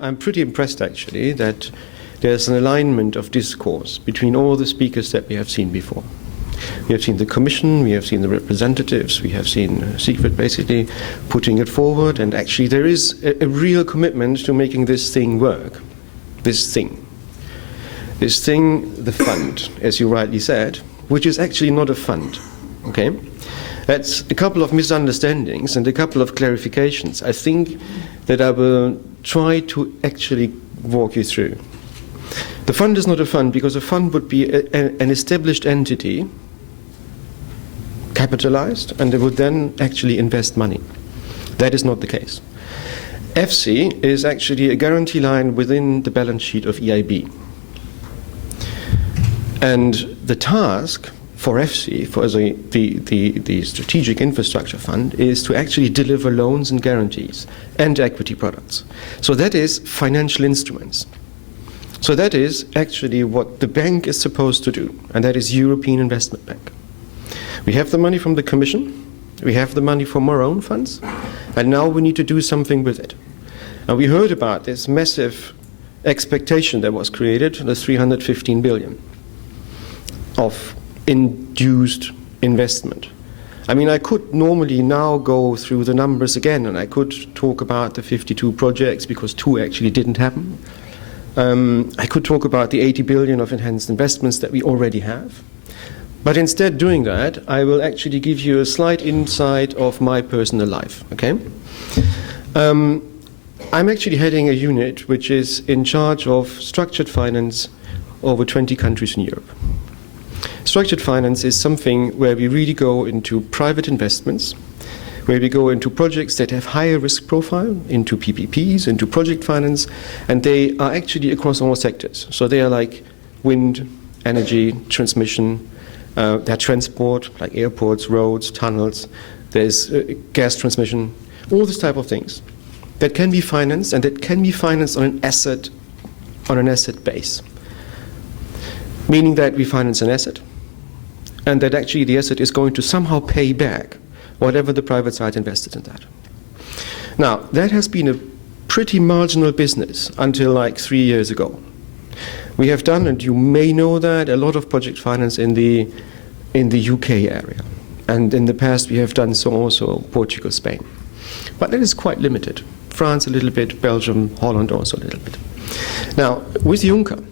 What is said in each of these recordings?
I'm pretty impressed, actually, that there's an alignment of discourse between all the speakers that we have seen before. We have seen the Commission, we have seen the representatives, we have seen Siegfried basically putting it forward, and actually there is a real commitment to making this thing work. This thing, the fund, as you rightly said, which is actually not a fund, okay? That's a couple of misunderstandings and a couple of clarifications, I think, that I will try to actually walk you through. The fund is not a fund because a fund would be an established entity, capitalized, and they would then actually invest money. That is not the case. FC is actually a guarantee line within the balance sheet of EIB. And the task for FC, for the Strategic Infrastructure Fund, is to actually deliver loans and guarantees and equity products. So that is financial instruments. So that is actually what the bank is supposed to do, and that is European Investment Bank. We have the money from the Commission, we have the money from our own funds, and now we need to do something with it. And we heard about this massive expectation that was created, the 315 billion of induced investment. I mean, I could normally now go through the numbers again, and I could talk about the 52 projects, because 2 actually didn't happen. I could talk about the 80 billion of enhanced investments that we already have. But instead doing that, I will actually give you a slight insight of my personal life, okay? I'm actually heading a unit which is in charge of structured finance over 20 countries in Europe. Structured finance is something where we really go into private investments, where we go into projects that have higher risk profile, into PPPs, into project finance, and they are actually across all sectors. So they are like wind, energy, transmission, they're transport, like airports, roads, tunnels, there's gas transmission, all this type of things that can be financed, and that can be financed on an asset base. Meaning that we finance an asset, and that actually the asset is going to somehow pay back whatever the private side invested in that. Now, that has been a pretty marginal business until like 3 years ago. We have done, and you may know that, a lot of project finance in the UK area. And in the past we have done so also Portugal, Spain. But that is quite limited. France a little bit, Belgium, Holland also a little bit. Now, with Juncker,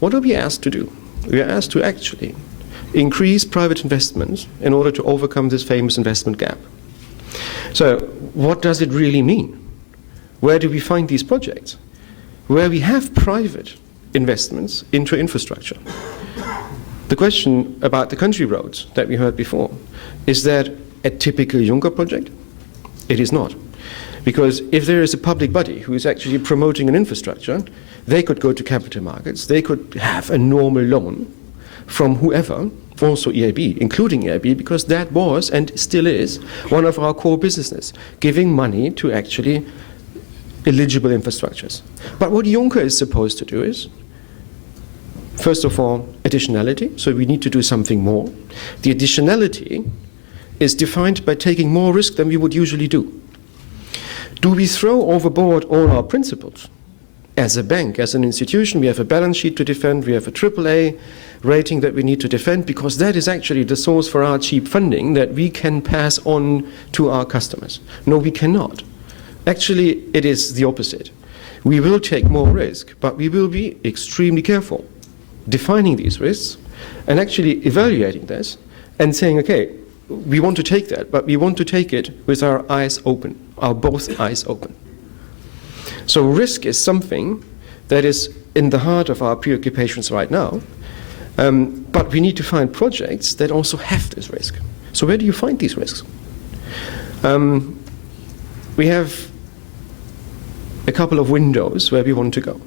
what are we asked to do? We are asked to actually increase private investments in order to overcome this famous investment gap. So what does it really mean? Where do we find these projects? Where we have private investments into infrastructure. The question about the country roads that we heard before, is that a typical Juncker project? It is not. Because if there is a public body who is actually promoting an infrastructure, they could go to capital markets, they could have a normal loan from whoever, also EIB, including EIB, because that was and still is one of our core businesses, giving money to actually eligible infrastructures. But what Juncker is supposed to do is, first of all, additionality, so we need to do something more. The additionality is defined by taking more risk than we would usually do. Do we throw overboard all our principles? As a bank, as an institution, we have a balance sheet to defend, we have a AAA rating that we need to defend, because that is actually the source for our cheap funding that we can pass on to our customers. No, we cannot. Actually, it is the opposite. We will take more risk, but we will be extremely careful defining these risks and actually evaluating this and saying, okay, we want to take that, but we want to take it with our eyes open, our both eyes open. So risk is something that is in the heart of our preoccupations right now, but we need to find projects that also have this risk. So where do you find these risks? We have a couple of windows where we want to go.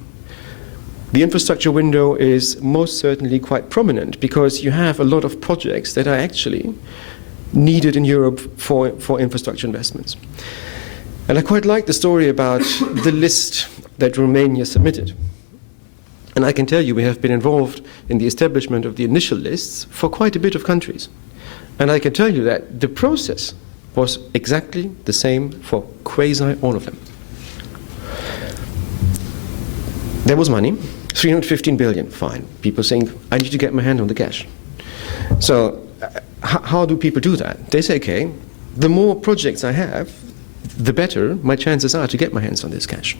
The infrastructure window is most certainly quite prominent because you have a lot of projects that are actually needed in Europe for infrastructure investments. And I quite like the story about the list that Romania submitted. And I can tell you we have been involved in the establishment of the initial lists for quite a bit of countries. And I can tell you that the process was exactly the same for quasi all of them. There was money, 315 billion, fine. People saying, I need to get my hand on the cash. So how do people do that? They say, okay, the more projects I have, the better my chances are to get my hands on this cash.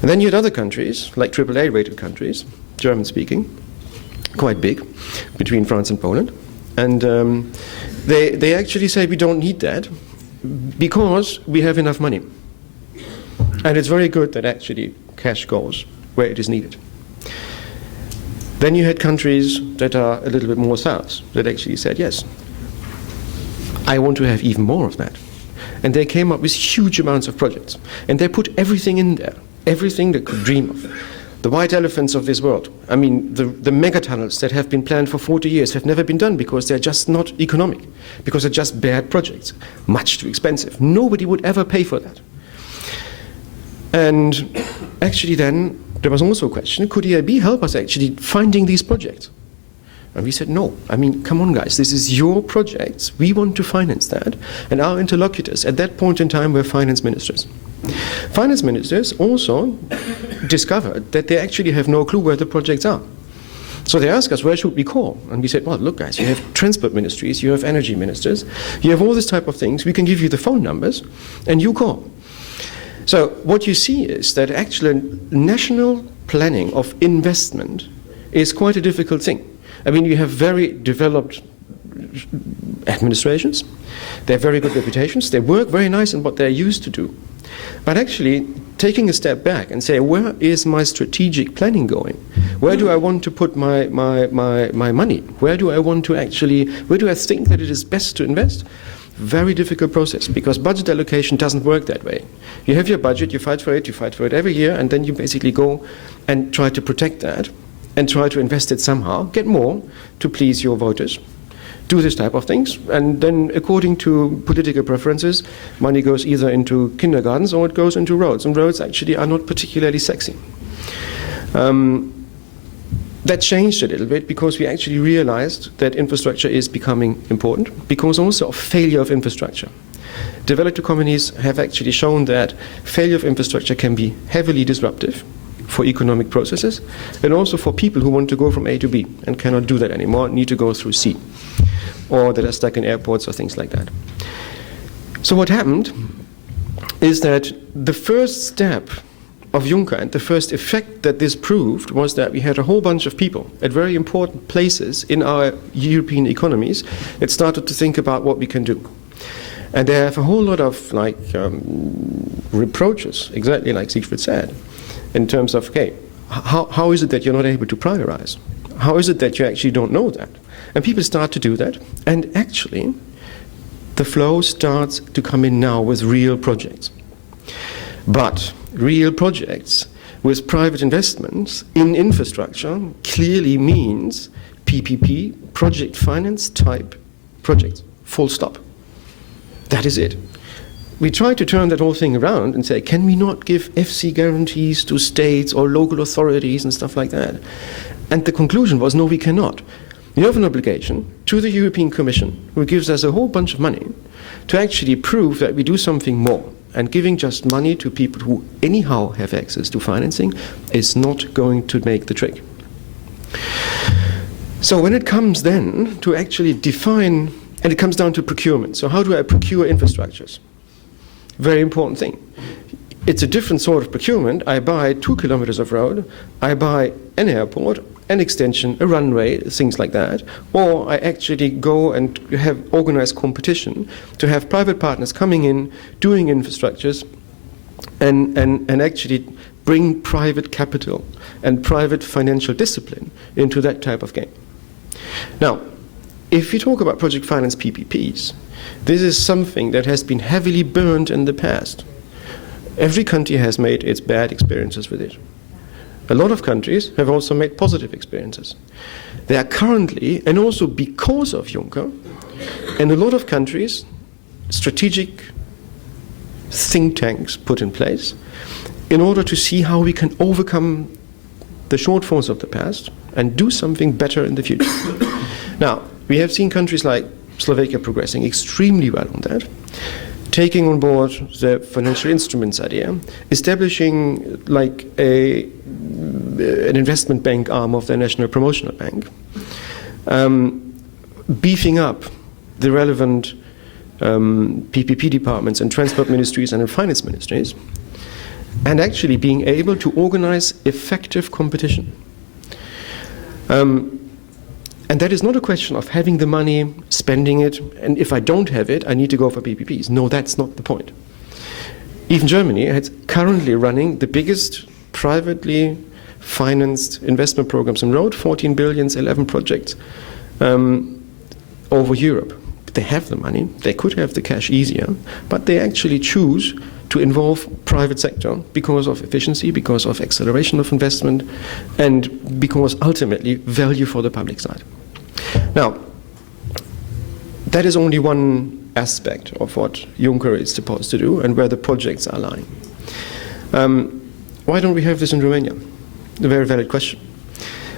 And then you had other countries, like AAA rated countries, German speaking, quite big, between France and Poland. And they actually say we don't need that because we have enough money. And it's very good that actually cash goes where it is needed. Then you had countries that are a little bit more south that actually said, yes, I want to have even more of that. And they came up with huge amounts of projects. And they put everything in there, everything they could dream of. The white elephants of this world. I mean, the mega tunnels that have been planned for 40 years have never been done because they're just not economic, because they're just bad projects, much too expensive. Nobody would ever pay for that. And actually then, there was also a question, could EIB help us actually finding these projects? And we said, no. I mean, come on, guys, this is your projects. We want to finance that. And our interlocutors at that point in time were finance ministers. Finance ministers also discovered that they actually have no clue where the projects are. So they asked us, where should we call? And we said, well, look, guys, you have transport ministries, you have energy ministers, you have all this type of things. We can give you the phone numbers, and you call. So what you see is that actually national planning of investment is quite a difficult thing. I mean, you have very developed administrations, they have very good reputations, they work very nice in what they're used to do. But actually, taking a step back and say, where is my strategic planning going? Where do I want to put my money? Where do I want to actually, where do I think that it is best to invest? Very difficult process, because budget allocation doesn't work that way. You have your budget, you fight for it every year, and then you basically go and try to protect that and try to invest it somehow, get more to please your voters, do this type of things, and then according to political preferences, money goes either into kindergartens or it goes into roads, and roads actually are not particularly sexy. That changed a little bit because we actually realized that infrastructure is becoming important because also of failure of infrastructure. Developed economies have actually shown that failure of infrastructure can be heavily disruptive for economic processes and also for people who want to go from A to B and cannot do that anymore, need to go through C, or that are stuck in airports or things like that. So what happened is that the first step of Juncker and the first effect that this proved was that we had a whole bunch of people at very important places in our European economies that started to think about what we can do. And they have a whole lot of reproaches, exactly like Siegfried said, in terms of, okay, how is it that you're not able to prioritize? How is it that you actually don't know that? And people start to do that, and actually the flow starts to come in now with real projects. But real projects with private investments in infrastructure clearly means PPP, project finance type projects, full stop. That is it. We try to turn that whole thing around and say, can we not give FC guarantees to states or local authorities and stuff like that? And the conclusion was, no, we cannot. You have an obligation to the European Commission, who gives us a whole bunch of money, to actually prove that we do something more. And giving just money to people who anyhow have access to financing is not going to make the trick. So when it comes then to actually define, and it comes down to procurement. So how do I procure infrastructures? Very important thing. It's a different sort of procurement. I buy 2 kilometers of road, I buy an airport, an extension, a runway, things like that, or I actually go and have organized competition to have private partners coming in, doing infrastructures, and actually bring private capital and private financial discipline into that type of game. Now, if we talk about project finance PPPs, this is something that has been heavily burned in the past. Every country has made its bad experiences with it. A lot of countries have also made positive experiences. There are currently, and also because of Juncker, in a lot of countries, strategic think tanks put in place in order to see how we can overcome the shortfalls of the past and do something better in the future. Now, we have seen countries like Slovakia progressing extremely well on that. taking on board the financial instruments idea, establishing like an investment bank arm of the National Promotional Bank, beefing up the relevant PPP departments and transport ministries and finance ministries, and actually being able to organize effective competition. And that is not a question of having the money, spending it, and if I don't have it, I need to go for PPPs. No, that's not the point. Even Germany is currently running the biggest privately financed investment programs on road, 14 billion, 11 projects over Europe. They have the money, they could have the cash easier, but they actually choose to involve private sector because of efficiency, because of acceleration of investment, and because ultimately value for the public side. Now, that is only one aspect of what Juncker is supposed to do and where the projects are lying. Why don't we have this in Romania? A very valid question.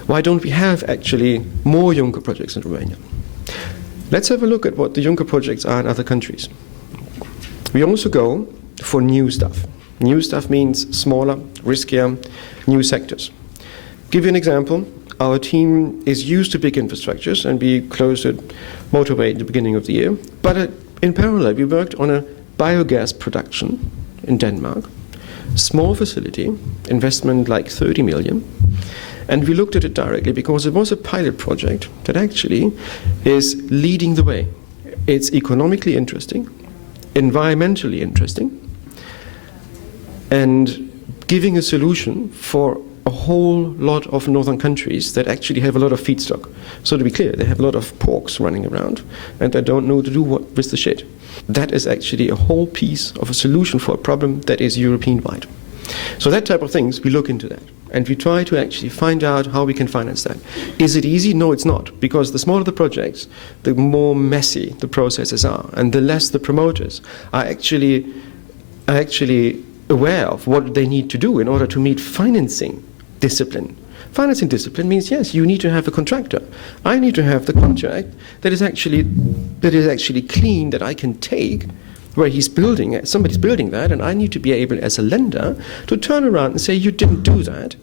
Why don't we have actually more Juncker projects in Romania? Let's have a look at what the Juncker projects are in other countries. We also go for new stuff. New stuff means smaller, riskier, new sectors. Give you an example. Our team is used to big infrastructures, and we closed a motorway at the beginning of the year. But in parallel, we worked on a biogas production in Denmark, small facility, investment like 30 million. And we looked at it directly because it was a pilot project that actually is leading the way. It's economically interesting, environmentally interesting, and giving a solution for a whole lot of northern countries that actually have a lot of feedstock. So to be clear, they have a lot of porks running around and they don't know what to do with the shit. That is actually a whole piece of a solution for a problem that is European-wide. So that type of things, we look into that. And we try to actually find out how we can finance that. Is it easy? No, it's not. Because the smaller the projects, the more messy the processes are. And the less the promoters are actually aware of what they need to do in order to meet financing discipline. Financing discipline means, yes, you need to have a contractor. I need to have the contract that is actually clean, that I can take where he's building it, somebody's building that, and I need to be able, as a lender, to turn around and say, you didn't do that,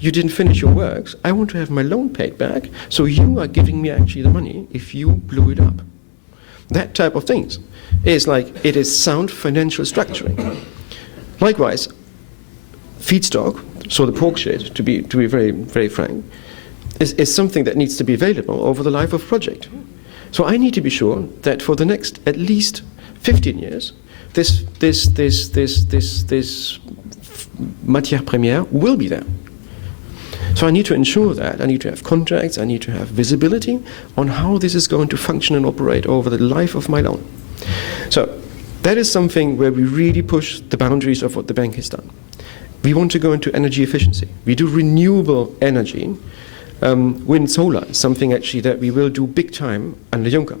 you didn't finish your works, I want to have my loan paid back, so you are giving me actually the money if you blew it up. That type of things is like, it is sound financial structuring. Likewise, feedstock, so the pork shit, to be very, very frank, is something that needs to be available over the life of project. So I need to be sure that for the next at least 15 years, this matière première will be there. So I need to ensure that. I need to have contracts, I need to have visibility on how this is going to function and operate over the life of my loan. So that is something where we really push the boundaries of what the bank has done. We want to go into energy efficiency. We do renewable energy. Wind, solar is something actually that we will do big time under Juncker,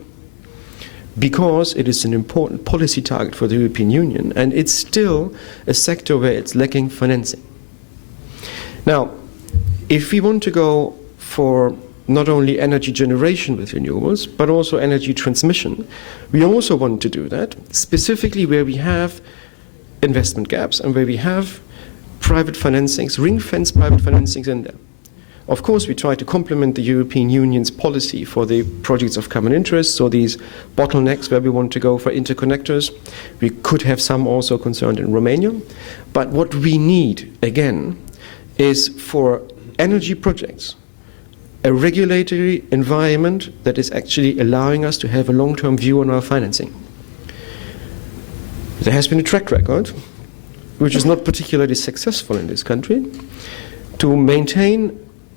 because it is an important policy target for the European Union, and it's still a sector where it's lacking financing. Now, if we want to go for not only energy generation with renewables, but also energy transmission, we also want to do that, specifically where we have investment gaps and where we have private financings, ring-fence private financings in there. Of course, we try to complement the European Union's policy for the projects of common interest, so these bottlenecks where we want to go for interconnectors. We could have some also concerned in Romania. But what we need, again, is for energy projects, a regulatory environment that is actually allowing us to have a long-term view on our financing. There has been a track record, which is not particularly successful in this country, to maintain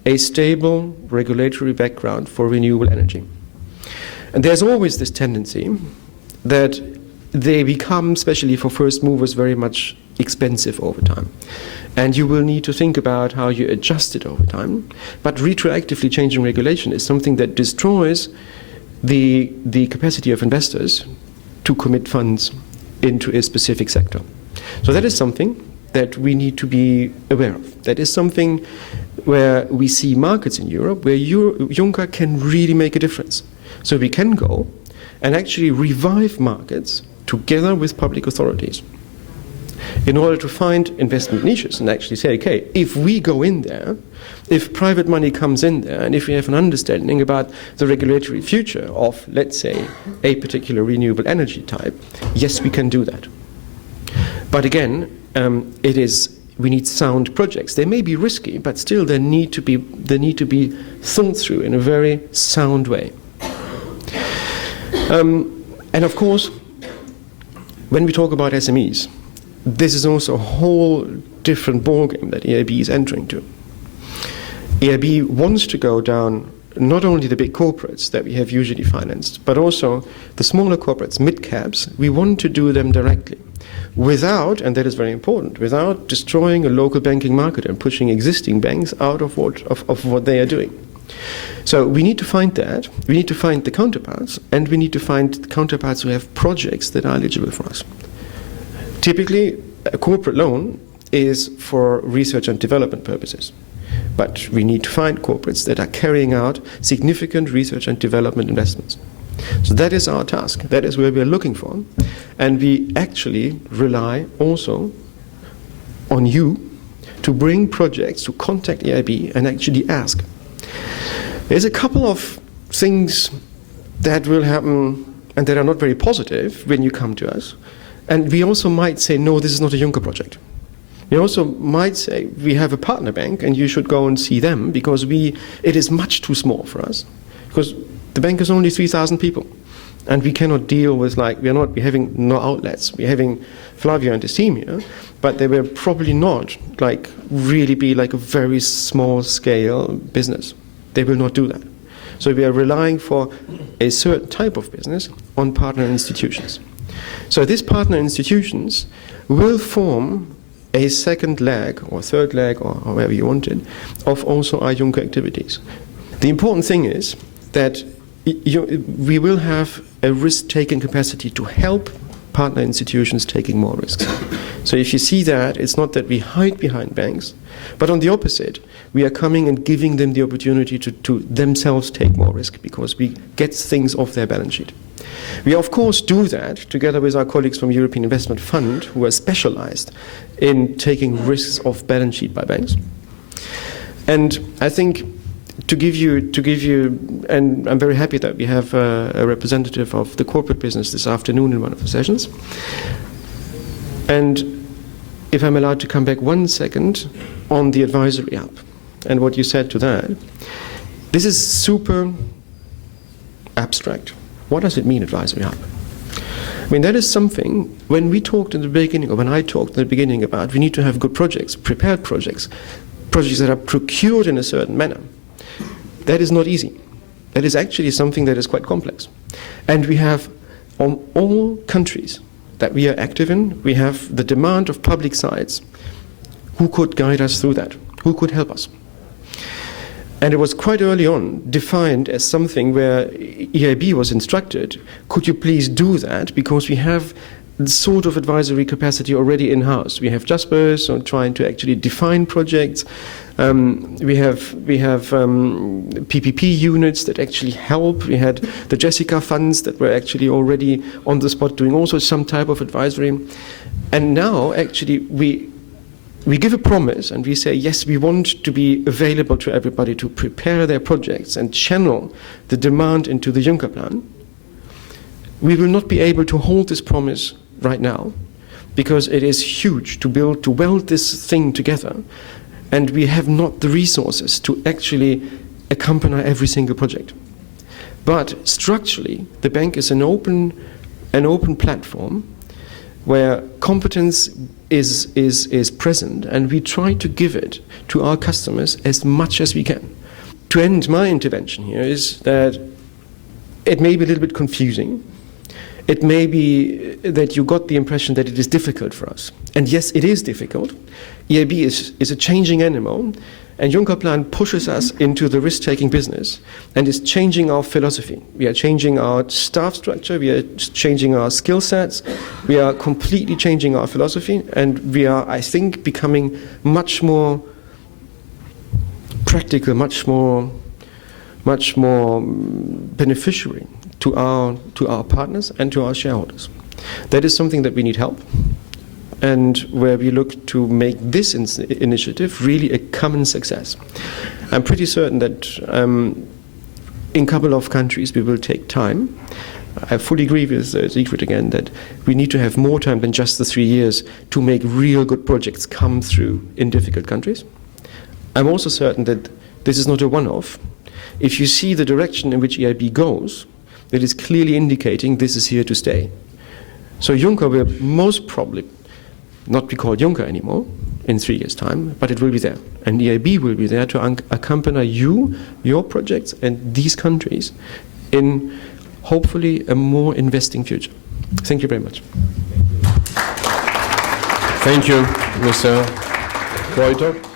a stable regulatory background for renewable energy. And there's always this tendency that they become, especially for first movers, very much expensive over time. And you will need to think about how you adjust it over time. But retroactively changing regulation is something that destroys the capacity of investors to commit funds into a specific sector. So that is something that we need to be aware of. That is something where we see markets in Europe where Juncker can really make a difference. So we can go and actually revive markets together with public authorities in order to find investment niches and actually say, okay, if we go in there, if private money comes in there, and if we have an understanding about the regulatory future of, let's say, a particular renewable energy type, yes, we can do that. But again, we need sound projects. They may be risky, but still they need to be thought through in a very sound way. And of course, when we talk about SMEs, this is also a whole different ballgame that EIB is entering to. EIB wants to go down not only the big corporates that we have usually financed, but also the smaller corporates, mid-caps. We want to do them directly without, and that is very important, without destroying a local banking market and pushing existing banks out of what they are doing. So we need to find that, we need to find the counterparts, and we need to find the counterparts who have projects that are eligible for us. Typically, a corporate loan is for research and development purposes. But we need to find corporates that are carrying out significant research and development investments. So that is our task. That is where we are looking for. And we actually rely also on you to bring projects, to contact EIB and actually ask. There's a couple of things that will happen and that are not very positive when you come to us. And we also might say, no, this is not a Juncker project. We also might say, we have a partner bank and you should go and see them because it is much too small for us. Because the bank is only 3,000 people. And we cannot deal with, we're having no outlets. We're having Flavio and his team here, but they will probably not, really be like a very small scale business. They will not do that. So we are relying for a certain type of business on partner institutions. So these partner institutions will form a second leg or third leg or however you want it of also our Juncker activities. The important thing is that we will have a risk-taking capacity to help partner institutions taking more risks. So if you see that, it's not that we hide behind banks, but on the opposite, we are coming and giving them the opportunity to themselves take more risk because we get things off their balance sheet. We of course do that together with our colleagues from European Investment Fund who are specialized in taking risks off balance sheet by banks. And I think to give you, and I'm very happy that we have a representative of the corporate business this afternoon in one of the sessions. And if I'm allowed to come back 1 second on the advisory hub and what you said to that, this is super abstract. What does it mean, advisory hub? I mean, that is something, when we talked in the beginning, or when I talked in the beginning about we need to have good projects, prepared projects that are procured in a certain manner. That is not easy. That is actually something that is quite complex. And we have, on all countries that we are active in, we have the demand of public sides who could guide us through that, who could help us. And it was quite early on defined as something where EIB was instructed, could you please do that, because we have the sort of advisory capacity already in-house. We have Jaspers on trying to actually define projects. We have PPP units that actually help. We had the Jessica funds that were actually already on the spot doing also some type of advisory. And now actually we give a promise and we say, yes, we want to be available to everybody to prepare their projects and channel the demand into the Juncker Plan. We will not be able to hold this promise right now because it is huge to weld this thing together, and we have not the resources to actually accompany every single project. But structurally, the bank is an open platform where competence is present, and we try to give it to our customers as much as we can. To end my intervention here is that it may be a little bit confusing. It may be that you got the impression that it is difficult for us. And yes, it is difficult. EIB is a changing animal, and Juncker Plan pushes us into the risk-taking business and is changing our philosophy. We are changing our staff structure, we are changing our skill sets, we are completely changing our philosophy, and we are, I think, becoming much more practical, much more beneficiary to our partners and to our shareholders. That is something that we need help, and where we look to make this initiative really a common success. I'm pretty certain that in a couple of countries we will take time. I fully agree with Siegfried again that we need to have more time than just the 3 years to make real good projects come through in difficult countries. I'm also certain that this is not a one-off. If you see the direction in which EIB goes, it is clearly indicating this is here to stay. So Juncker will most probably not be called Juncker anymore in 3 years' time, but it will be there. And EIB will be there to accompany you, your projects, and these countries in hopefully a more investing future. Thank you very much. Thank you, Mr. Woitok.